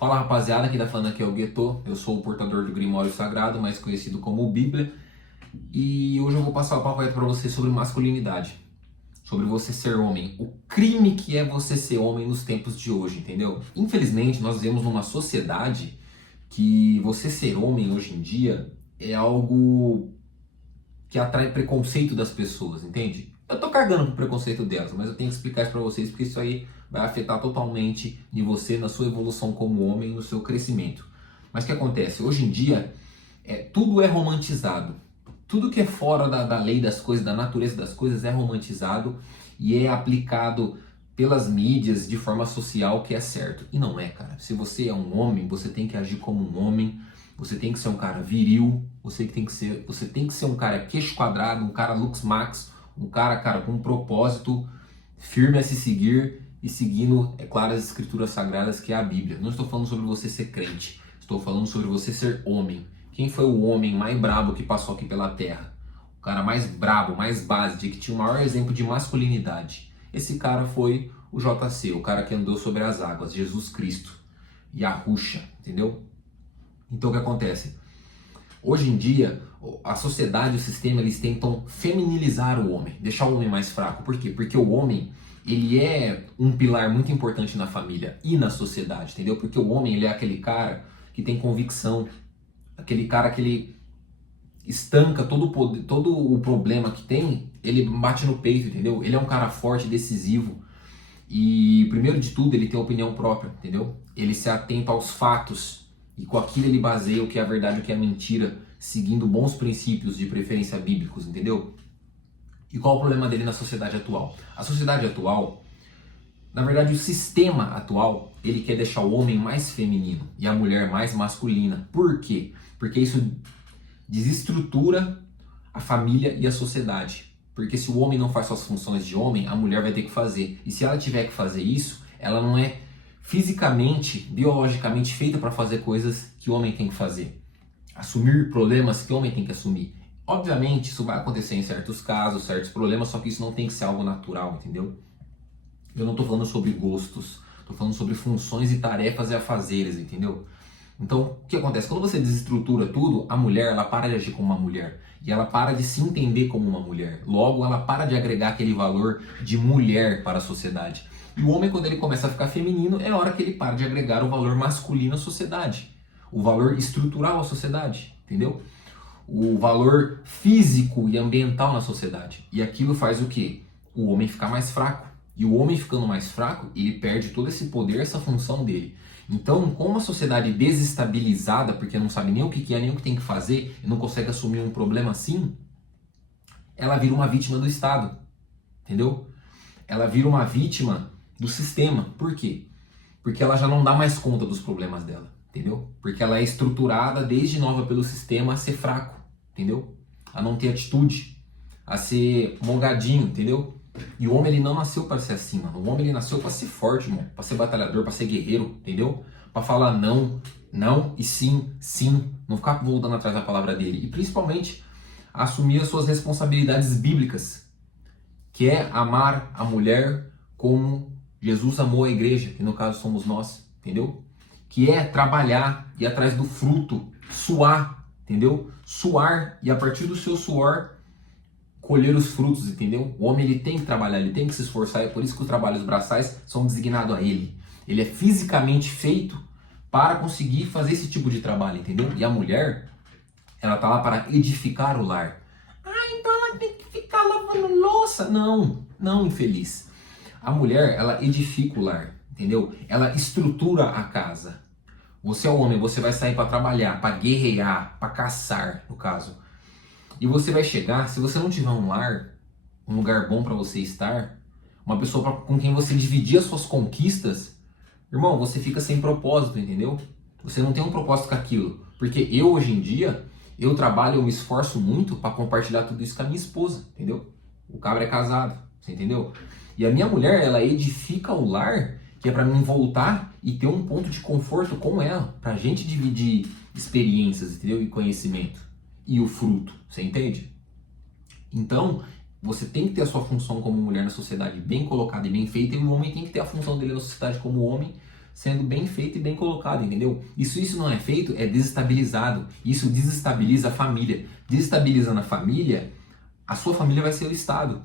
Fala rapaziada, quem tá falando aqui é o Guetô, eu sou o portador do Grimório Sagrado, mais conhecido como Bíblia, e hoje eu vou passar o papo reto pra você sobre masculinidade, sobre você ser homem, o crime que é você ser homem nos tempos de hoje, entendeu? Infelizmente nós vivemos numa sociedade que você ser homem hoje em dia é algo que atrai preconceito das pessoas, entende? Eu tô cagando pro preconceito delas, mas eu tenho que explicar isso pra vocês porque isso aí vai afetar totalmente em você, na sua evolução como homem, no seu crescimento. Mas o que acontece? Hoje em dia, tudo é romantizado. Tudo que é fora da lei das coisas, da natureza das coisas, é romantizado e é aplicado pelas mídias de forma social que é certo. E não é, cara. Se você é um homem, você tem que agir como um homem, você tem que ser um cara viril, você tem que ser um cara queixo quadrado, um cara lux max, um cara, com um propósito firme a se seguir e seguindo, é claro, as escrituras sagradas que é a Bíblia. Não estou falando sobre você ser crente, estou falando sobre você ser homem. Quem foi o homem mais brabo que passou aqui pela terra? O cara mais brabo, mais base, que tinha o maior exemplo de masculinidade. Esse cara foi o JC, o cara que andou sobre as águas, Jesus Cristo. Yahusha, entendeu? Então o que acontece? Hoje em dia, a sociedade e o sistema, eles tentam feminilizar o homem, deixar o homem mais fraco. Por quê? Porque o homem, ele é um pilar muito importante na família e na sociedade, entendeu? Porque o homem, ele é aquele cara que tem convicção, aquele cara que ele estanca todo o poder, todo o problema que tem, ele bate no peito, entendeu? Ele é um cara forte, decisivo e, primeiro de tudo, ele tem opinião própria, entendeu? Ele se atenta aos fatos e com aquilo ele baseia o que é a verdade e o que é a mentira, seguindo bons princípios, de preferência bíblicos, entendeu? E qual o problema dele na sociedade atual? A sociedade atual, na verdade o sistema atual, ele quer deixar o homem mais feminino e a mulher mais masculina. Por quê? Porque isso desestrutura a família e a sociedade. Porque se o homem não faz suas funções de homem, a mulher vai ter que fazer. E se ela tiver que fazer isso, ela não é fisicamente, biologicamente feita para fazer coisas que o homem tem que fazer. Assumir problemas que o homem tem que assumir. Obviamente, isso vai acontecer em certos casos, certos problemas, só que isso não tem que ser algo natural, entendeu? Eu não estou falando sobre gostos, estou falando sobre funções e tarefas e afazeres, entendeu? Então, o que acontece? Quando você desestrutura tudo, a mulher, ela para de agir como uma mulher. E ela para de se entender como uma mulher. Logo, ela para de agregar aquele valor de mulher para a sociedade. E o homem, quando ele começa a ficar feminino, é a hora que ele para de agregar o valor masculino à sociedade. O valor estrutural à sociedade, entendeu? O valor físico e ambiental na sociedade. E aquilo faz o quê? O homem ficar mais fraco. E o homem ficando mais fraco, ele perde todo esse poder, essa função dele. Então, com uma sociedade desestabilizada, porque não sabe nem o que é, nem o que tem que fazer, e não consegue assumir um problema assim, ela vira uma vítima do Estado, entendeu? Ela vira uma vítima do sistema. Por quê? Porque ela já não dá mais conta dos problemas dela, entendeu? Porque ela é estruturada desde nova pelo sistema a ser fraco, entendeu? A não ter atitude, a ser mongadinho, entendeu? E o homem, ele não nasceu para ser assim, mano. O homem, ele nasceu para ser forte, mano. Para ser batalhador, para ser guerreiro, entendeu? Para falar não, não e sim, sim. Não ficar voltando atrás da palavra dele. E principalmente, assumir as suas responsabilidades bíblicas. Que é amar a mulher como Jesus amou a igreja, que no caso somos nós, entendeu? Que é trabalhar, ir atrás do fruto, suar, entendeu? Suar e a partir do seu suor colher os frutos, entendeu? O homem, ele tem que trabalhar, ele tem que se esforçar, é por isso que os trabalhos braçais são designados a ele. Ele é fisicamente feito para conseguir fazer esse tipo de trabalho, entendeu? E a mulher, ela tá lá para edificar o lar. Ah, então ela tem que ficar lavando louça. Não, não, infeliz. A mulher, ela edifica o lar, entendeu? Ela estrutura a casa. Você é o homem, você vai sair para trabalhar, para guerrear, para caçar, no caso. E você vai chegar, se você não tiver um lar, um lugar bom para você estar, uma pessoa com quem você dividir as suas conquistas, irmão, você fica sem propósito, entendeu? Você não tem um propósito com aquilo. Porque eu, hoje em dia, eu trabalho, eu me esforço muito para compartilhar tudo isso com a minha esposa, entendeu? O cabra é casado, você entendeu? E a minha mulher, ela edifica o lar, que é para mim voltar e ter um ponto de conforto com ela, pra gente dividir experiências, entendeu? E conhecimento. E o fruto, você entende? Então, você tem que ter a sua função como mulher na sociedade bem colocada e bem feita, e o homem tem que ter a função dele na sociedade como homem, sendo bem feito e bem colocado, entendeu? Isso não é feito, é desestabilizado. Isso desestabiliza a família. Desestabilizando a família, a sua família vai ser o Estado.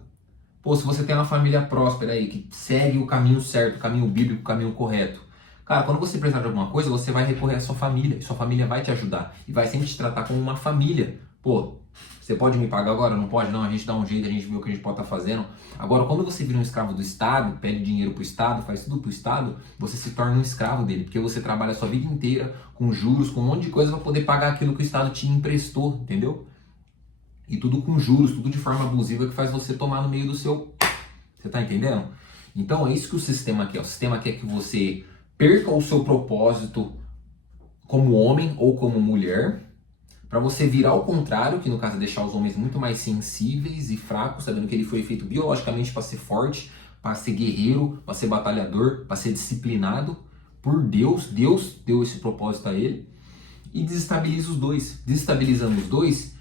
Pô, se você tem uma família próspera aí, que segue o caminho certo, o caminho bíblico, o caminho correto, cara, quando você precisar de alguma coisa, você vai recorrer à sua família. E sua família vai te ajudar. E vai sempre te tratar como uma família. Pô, você pode me pagar agora? Não pode? Não, a gente dá um jeito, a gente vê o que a gente pode estar fazendo. Agora, quando você vira um escravo do Estado, pede dinheiro pro Estado, faz tudo pro Estado, você se torna um escravo dele. Porque você trabalha a sua vida inteira com juros, com um monte de coisa para poder pagar aquilo que o Estado te emprestou, entendeu? E tudo com juros, tudo de forma abusiva que faz você tomar no meio do seu... Você tá entendendo? Então é isso que o sistema quer. O sistema quer que você perca o seu propósito como homem ou como mulher, para você virar ao contrário, que no caso é deixar os homens muito mais sensíveis e fracos, sabendo que ele foi feito biologicamente para ser forte, para ser guerreiro, para ser batalhador, para ser disciplinado por Deus. Deus deu esse propósito a ele. E desestabiliza os dois. Desestabilizando os dois,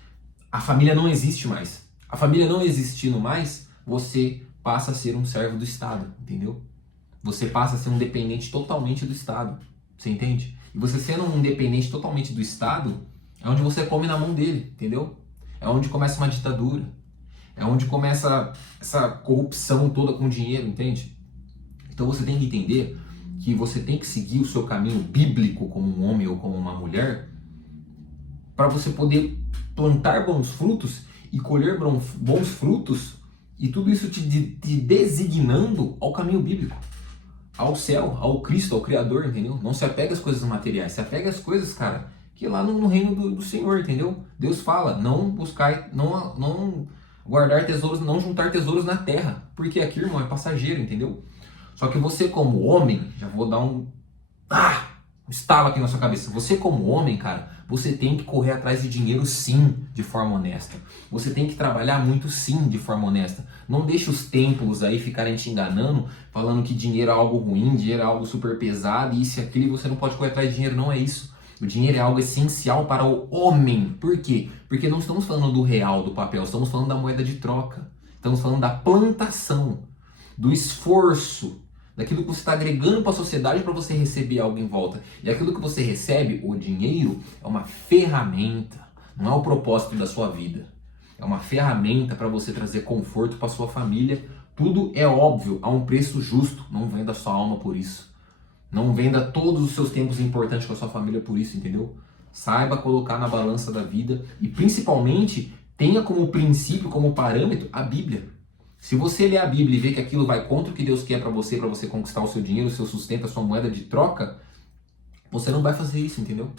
a família não existe mais. A família não existindo mais, você passa a ser um servo do Estado, entendeu? Você passa a ser um dependente totalmente do Estado, você entende? E você sendo um dependente totalmente do Estado, é onde você come na mão dele, entendeu? É onde começa uma ditadura, é onde começa essa corrupção toda com dinheiro, entende? Então você tem que entender que você tem que seguir o seu caminho bíblico como um homem ou como uma mulher, para você poder plantar bons frutos e colher bons frutos, e tudo isso te designando ao caminho bíblico, ao céu, ao Cristo, ao Criador, entendeu? Não se apega às coisas materiais, se apega às coisas, cara, que lá no reino do Senhor, entendeu? Deus fala, não buscar, não guardar tesouros, não juntar tesouros na terra, porque aqui, irmão, é passageiro, entendeu? Só que você como homem, já vou dar um estalo aqui na sua cabeça, você como homem, cara, você tem que correr atrás de dinheiro sim, de forma honesta. Você tem que trabalhar muito sim, de forma honesta. Não deixe os templos aí ficarem te enganando, falando que dinheiro é algo ruim, dinheiro é algo super pesado, isso e aquilo, e você não pode correr atrás de dinheiro. Não é isso. O dinheiro é algo essencial para o homem. Por quê? Porque não estamos falando do real, do papel, estamos falando da moeda de troca. Estamos falando da plantação, do esforço, daquilo que você está agregando para a sociedade para você receber algo em volta. E aquilo que você recebe, o dinheiro, é uma ferramenta, não é o propósito da sua vida. É uma ferramenta para você trazer conforto para sua família. Tudo é óbvio, a um preço justo. Não venda sua alma por isso. Não venda todos os seus tempos importantes com a sua família por isso, entendeu? Saiba colocar na balança da vida e principalmente tenha como princípio, como parâmetro, a Bíblia. Se você ler a Bíblia e ver que aquilo vai contra o que Deus quer para você conquistar o seu dinheiro, o seu sustento, a sua moeda de troca, você não vai fazer isso, entendeu?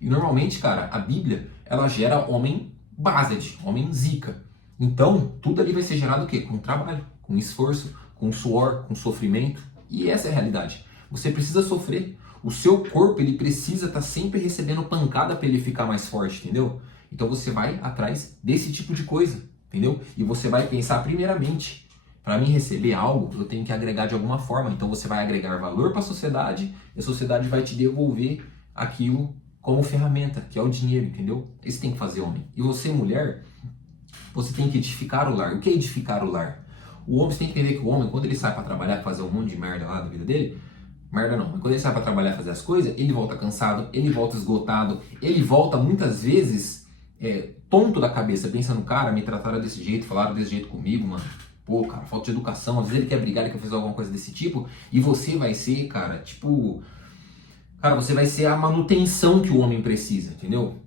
E normalmente, cara, a Bíblia, ela gera homem based, homem zica. Então, tudo ali vai ser gerado o quê? Com trabalho, com esforço, com suor, com sofrimento. E essa é a realidade. Você precisa sofrer. O seu corpo, ele precisa estar sempre recebendo pancada para ele ficar mais forte, entendeu? Então você vai atrás desse tipo de coisa. Entendeu? E você vai pensar primeiramente, para mim receber algo, eu tenho que agregar de alguma forma. Então você vai agregar valor para a sociedade e a sociedade vai te devolver aquilo como ferramenta, que é o dinheiro, entendeu? Isso tem que fazer, homem. E você, mulher, você tem que edificar o lar. O que é edificar o lar? O homem, você tem que entender que o homem, quando ele sai para trabalhar, fazer um monte de merda lá da vida dele, merda não, mas quando ele sai para trabalhar, fazer as coisas, ele volta cansado, ele volta esgotado, ele volta muitas vezes tonto da cabeça, pensando, cara, me trataram desse jeito, falaram desse jeito comigo, mano. Pô, cara, falta de educação. Às vezes ele quer brigar, ele quer fazer alguma coisa desse tipo, e você vai ser, cara, tipo... Cara, você vai ser a manutenção que o homem precisa, entendeu?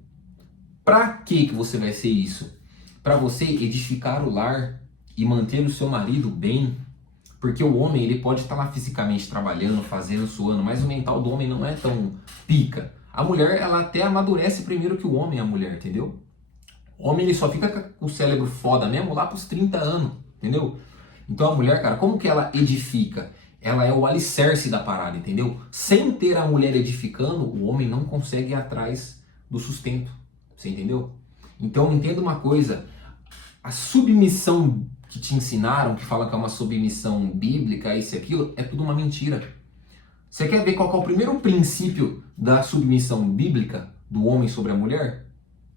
Pra que você vai ser isso? Pra você edificar o lar e manter o seu marido bem. Porque o homem, ele pode estar lá fisicamente trabalhando, fazendo, suando, mas o mental do homem não é tão pica. A mulher, ela até amadurece primeiro que o homem, a mulher, entendeu? O homem, ele só fica com o cérebro foda mesmo lá pros 30 anos, entendeu? Então a mulher, cara, como que ela edifica? Ela é o alicerce da parada, entendeu? Sem ter a mulher edificando, o homem não consegue ir atrás do sustento, você entendeu? Então entenda uma coisa, a submissão que te ensinaram, que fala que é uma submissão bíblica, isso e aquilo, é tudo uma mentira. Você quer ver qual que é o primeiro princípio da submissão bíblica do homem sobre a mulher?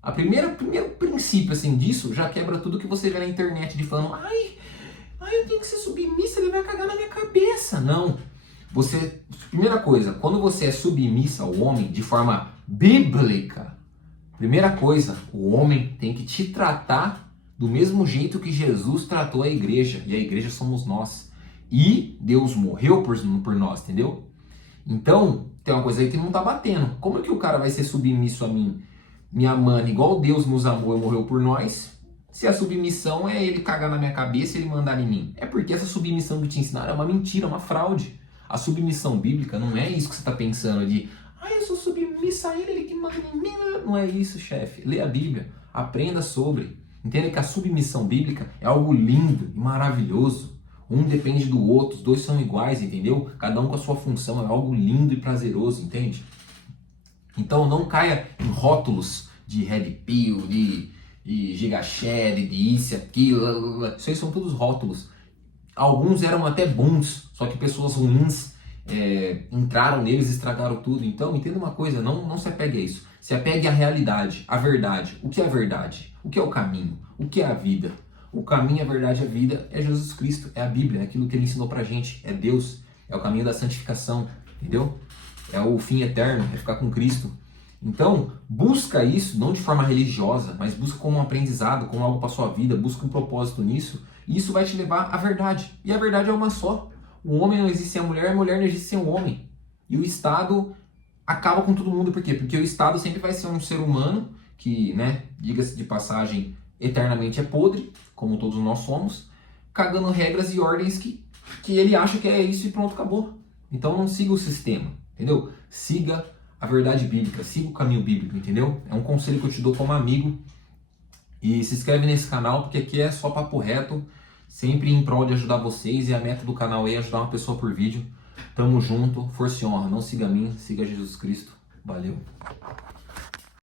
O primeiro princípio assim, disso já quebra tudo que você vê na internet de falando, ai, eu tenho que ser submissa, ele vai cagar na minha cabeça. Não. Primeira coisa, quando você é submissa ao homem de forma bíblica, primeira coisa, o homem tem que te tratar do mesmo jeito que Jesus tratou a igreja, e a igreja somos nós. E Deus morreu por nós, entendeu? Então, tem uma coisa aí que não tá batendo. Como é que o cara vai ser submisso a mim, me amando igual Deus nos amou e morreu por nós, se a submissão é ele cagar na minha cabeça e ele mandar em mim? É porque essa submissão que te ensinaram é uma mentira, uma fraude. A submissão bíblica não é isso que você está pensando de eu sou submissa a ele, ele que manda em mim. Não é isso, chefe. Lê a Bíblia, aprenda sobre. Entenda que a submissão bíblica é algo lindo e maravilhoso. Um depende do outro, os dois são iguais, entendeu? Cada um com a sua função, é algo lindo e prazeroso, entende? Então não caia em rótulos de Red Pill, de Gigashed, de isso, aquilo. Isso aí são todos rótulos. Alguns eram até bons, só que pessoas ruins entraram neles e estragaram tudo. Então, entenda uma coisa, não se apegue a isso. Se apegue à realidade, à verdade. O que é a verdade? O que é o caminho? O que é a vida? O caminho, a verdade, a vida é Jesus Cristo, é a Bíblia, é aquilo que Ele ensinou pra gente, é Deus, é o caminho da santificação, entendeu? É o fim eterno, é ficar com Cristo. Então, busca isso, não de forma religiosa, mas busca como um aprendizado, como algo para sua vida, busca um propósito nisso, e isso vai te levar à verdade. E a verdade é uma só. O homem não existe sem a mulher não existe sem o homem. E o Estado acaba com todo mundo, por quê? Porque o Estado sempre vai ser um ser humano que, diga-se de passagem, eternamente é podre, como todos nós somos, cagando regras e ordens que ele acha que é isso e pronto, acabou. Então não siga o sistema, entendeu? Siga a verdade bíblica, siga o caminho bíblico, entendeu? É um conselho que eu te dou como amigo. E se inscreve nesse canal, porque aqui é só papo reto, sempre em prol de ajudar vocês, e a meta do canal é ajudar uma pessoa por vídeo. Tamo junto, força e honra, não siga a mim, siga Jesus Cristo. Valeu!